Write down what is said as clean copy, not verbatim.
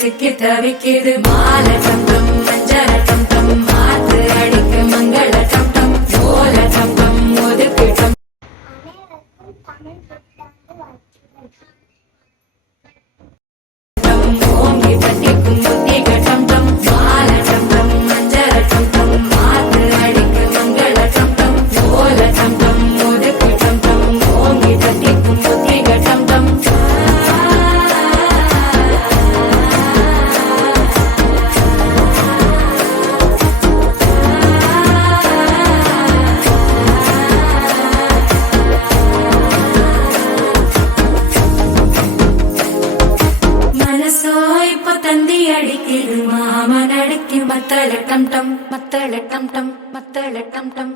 சிக்கி தவிக்கிது மால சம்பம் மஞ்சள சம்பம் மாத்து அடிக்கு மங்கள சம்பம் ஓல சம்பம் ஒதுக்கு ஓங்கி பட்டிக்கும் புத்திக சம்பம் மால சம்பம் மஞ்சள சம்பம் மாத்து அடிக்கு மங்கள சம்பம் ஓல சம்பம் ஒதுக்கு சம்பம் ஓங்கி பட்டிக்கும் புத்திக சம்பம் அடிக்குது மாமன் அடிக்கு மத்தள டம் டம் மத்தள டம் டம் மத்தள டம் டம்